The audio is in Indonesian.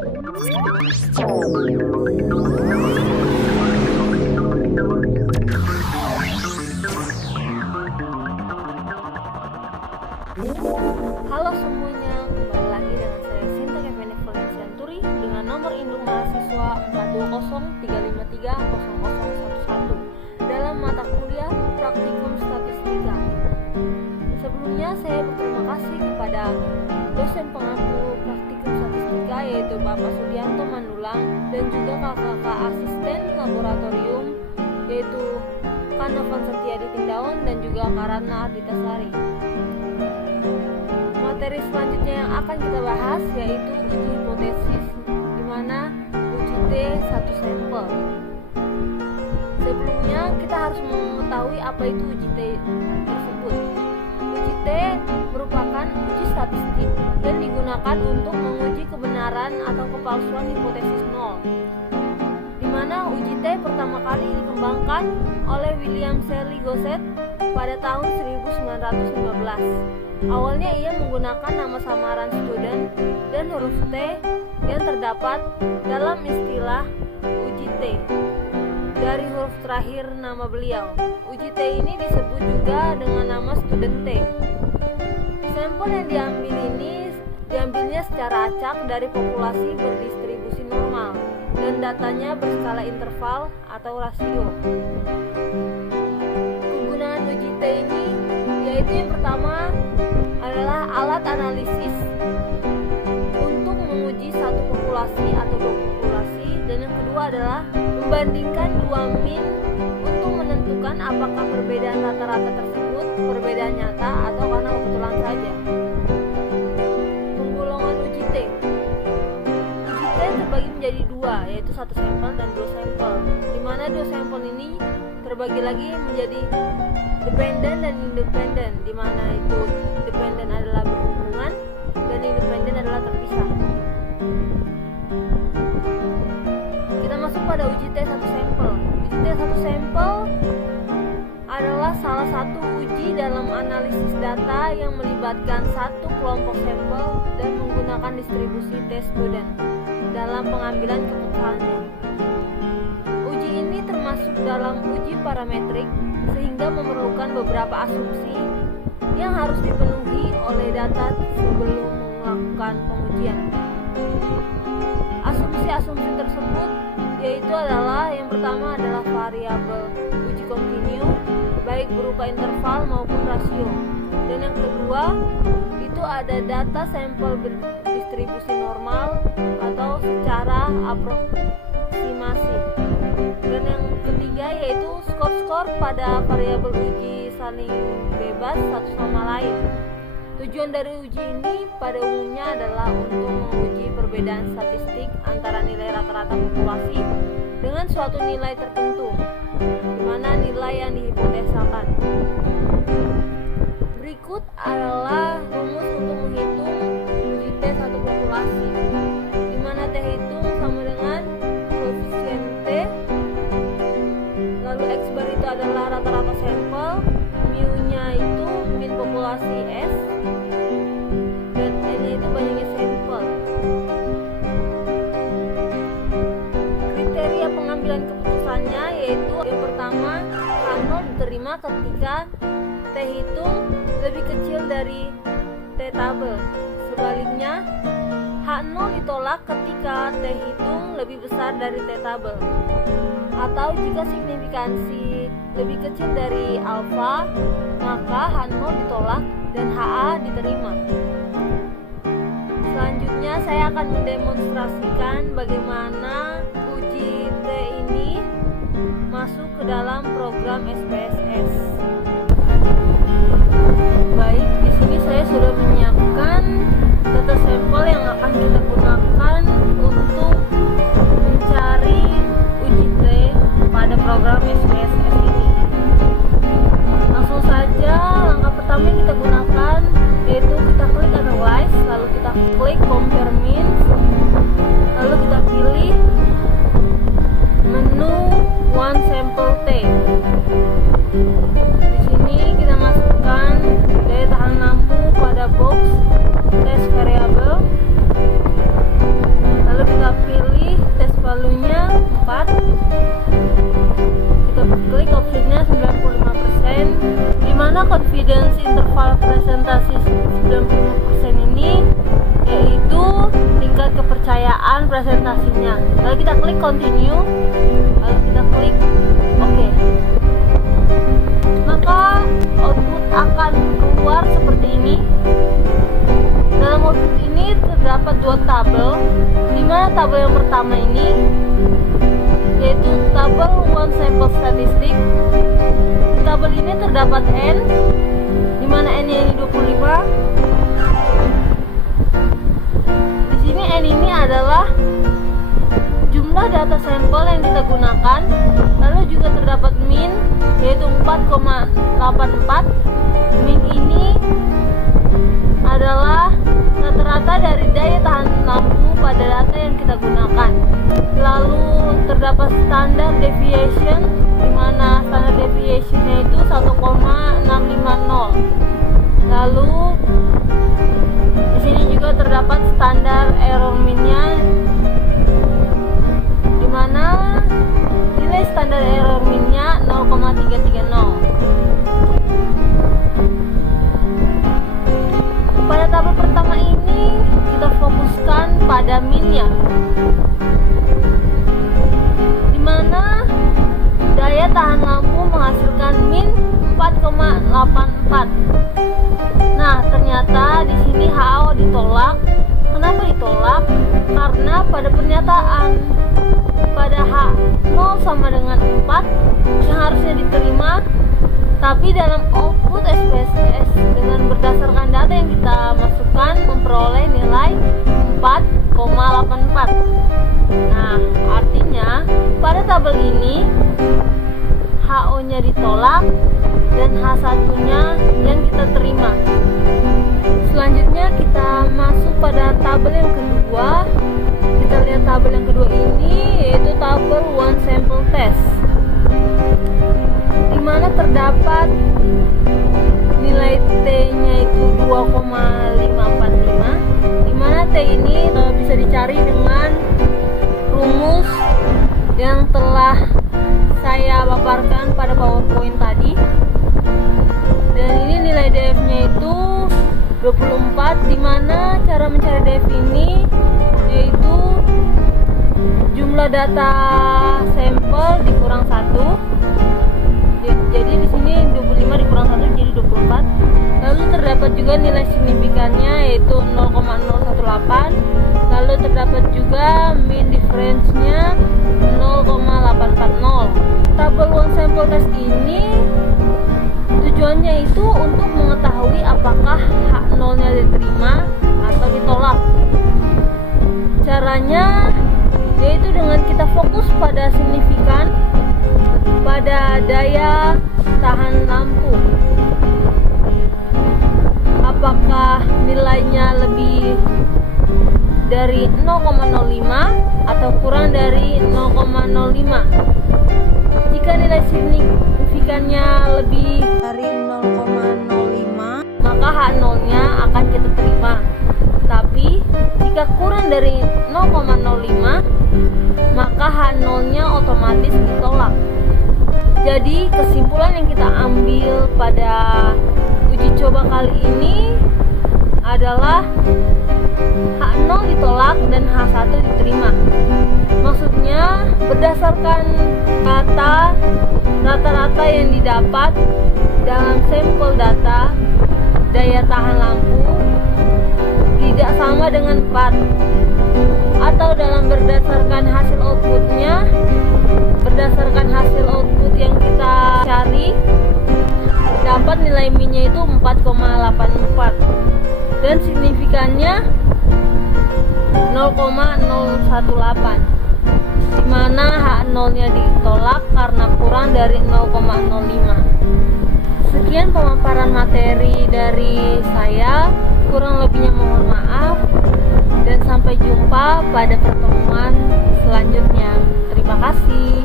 Halo semuanya, kembali lagi dengan saya Sinta Kevin Senturi dengan nomor induk mahasiswa 420530011 dalam mata kuliah Praktikum Statistika. Sebelumnya saya berterima kasih kepada dosen pengampu Praktikum Statistika yaitu Bapak Sudianto Mandulang dan juga kakak-kakak asisten laboratorium yaitu Kanovan Setiadi Tindawan dan juga Karana Arditasari. Materi selanjutnya yang akan kita bahas yaitu uji hipotesis, di mana uji T satu sampel. Sebelumnya kita harus mengetahui apa itu uji T tersebut. Uji T merupakan uji statistik dan digunakan untuk menguji kebenaran atau kepalsuan hipotesis nol, di mana uji T pertama kali dikembangkan oleh William Shirley Gosset pada tahun 1915. Awalnya ia menggunakan nama samaran student dan huruf T yang terdapat dalam istilah uji T dari huruf terakhir nama beliau. Uji T ini disebut juga dengan nama student T. Sampel yang diambilnya secara acak dari populasi berdistribusi normal dan datanya berskala interval atau rasio. Kegunaan uji T ini yaitu yang pertama adalah alat analisis untuk menguji satu populasi atau dua populasi, dan yang kedua adalah membandingkan dua min untuk menentukan apakah perbedaan rata-rata tersebut perbedaan nyata atau karena kebetulan saja. Penggolongan uji T terbagi menjadi dua, yaitu satu sampel dan dua sampel, di mana dua sampel ini terbagi lagi menjadi dependen dan independen, di mana itu dependen adalah berhubungan dan independen adalah terpisah. Kita masuk pada uji T satu sampel. Uji T satu sampel adalah salah satu uji dalam analisis data yang melibatkan satu kelompok sampel dan menggunakan distribusi T student dalam pengambilan keputusannya. Uji ini termasuk dalam uji parametrik sehingga memerlukan beberapa asumsi yang harus dipenuhi oleh data sebelum melakukan pengujian. Asumsi-asumsi tersebut yaitu adalah yang pertama adalah variabel uji kontinu baik berupa interval maupun rasio, dan yang kedua itu ada data sampel berdistribusi normal atau secara aproksimasi, dan yang ketiga yaitu skor pada variabel uji saling bebas satu sama lain. Tujuan dari uji ini pada umumnya adalah untuk menguji perbedaan statistik antara nilai rata-rata populasi dengan suatu nilai tertentu, di mana nilai yang dihipotesakan. Berikut adalah rumus untuk menghitung uji T satu populasi, di mana T hitung sama dengan koefisien T, lalu X bar itu adalah rata-rata sampel, mu-nya itu min populasi S, dan N-nya itu banyaknya sampel. Kriteria pengambilan keputusannya yaitu yang pertama, H0 diterima ketika T hitung lebih kecil dari T tabel. Sebaliknya, H0 ditolak ketika T hitung lebih besar dari T tabel. Atau jika signifikansi lebih kecil dari alfa, maka H0 ditolak dan HA diterima. Selanjutnya saya akan mendemonstrasikan bagaimana uji T ini masuk ke dalam program SPSS. Baik, di sini saya sudah menyiapkan data sampel yang akan kita gunakan untuk mencari uji T pada program SPSS ini. Langsung saja, langkah pertama yang kita gunakan yaitu kita klik analyze, lalu kita klik compare means, lalu kita pilih menu one sample T. Di sini kita masukkan daya tahan lampu presentasinya. Lalu kita klik continue, lalu kita klik OK. Maka output akan keluar seperti ini. Dalam output ini terdapat dua tabel, di mana tabel yang pertama ini yaitu tabel one sample statistic. Di tabel ini terdapat N, di mana N-nya ini 25. Di sini N ini adalah jumlah data sampel yang kita gunakan. Lalu juga terdapat min, yaitu 4,84. Min ini adalah rata-rata dari daya tahan lampu pada data yang kita gunakan. Lalu terdapat standar deviation, di mana standar deviation-nya itu 1,650. Lalu di sini juga terdapat standar error min-nya, di mana nilai standar error min-nya 0,330. Pada tabel pertama ini kita fokuskan pada min-nya, di mana daya tahan lampu menghasilkan min 4,84. Nah, ternyata di sini HO ditolak. Kenapa ditolak? Karena pada pernyataan pada H0 sama dengan 4 yang harusnya diterima, tapi dalam output SPSS dengan berdasarkan data yang kita masukkan memperoleh nilai 4,84. Nah, artinya pada tabel ini HO-nya ditolak dan H1-nya yang kita terima. Selanjutnya kita masuk pada tabel yang kedua. Kita lihat tabel yang kedua ini, yaitu tabel one sample test, di mana terdapat nilai T-nya itu 2,545, di mana T ini bisa dicari dengan rumus yang telah saya paparkan pada PowerPoint tadi. Dan ini nilai DF-nya itu 24, di mana cara mencari DF ini yaitu jumlah data sampel dikurang 1. Jadi di sini 25 dikurang 1 jadi 24. Lalu terdapat juga nilai signifikannya yaitu 0,018. Lalu terdapat juga mean difference-nya 0,840. Tabel one sample test ini tujuannya itu untuk mengetahui apakah H0-nya diterima atau ditolak. Caranya yaitu dengan kita fokus pada signifikan, pada daya tahan lampu. Apakah nilainya lebih dari 0,05 atau kurang dari 0,05. Jika nilai signifikannya lebih dari 0,05, maka H0-nya akan kita terima. Tapi jika kurang dari 0,05, maka H0-nya otomatis ditolak. Jadi kesimpulan yang kita ambil pada uji coba kali ini adalah H0 ditolak dan H1 diterima. Maksudnya berdasarkan rata-rata yang didapat dalam sampel data, daya tahan lampu tidak sama dengan 4, atau dalam berdasarkan hasil outputnya, berdasarkan hasil output yang kita cari dapat nilai min-nya itu 4,84 dan signifikannya 0,018, di mana H0-nya ditolak karena kurang dari 0,05. Sekian pemaparan materi dari saya, kurang lebihnya mohon maaf, dan sampai jumpa pada pertemuan selanjutnya. Terima kasih.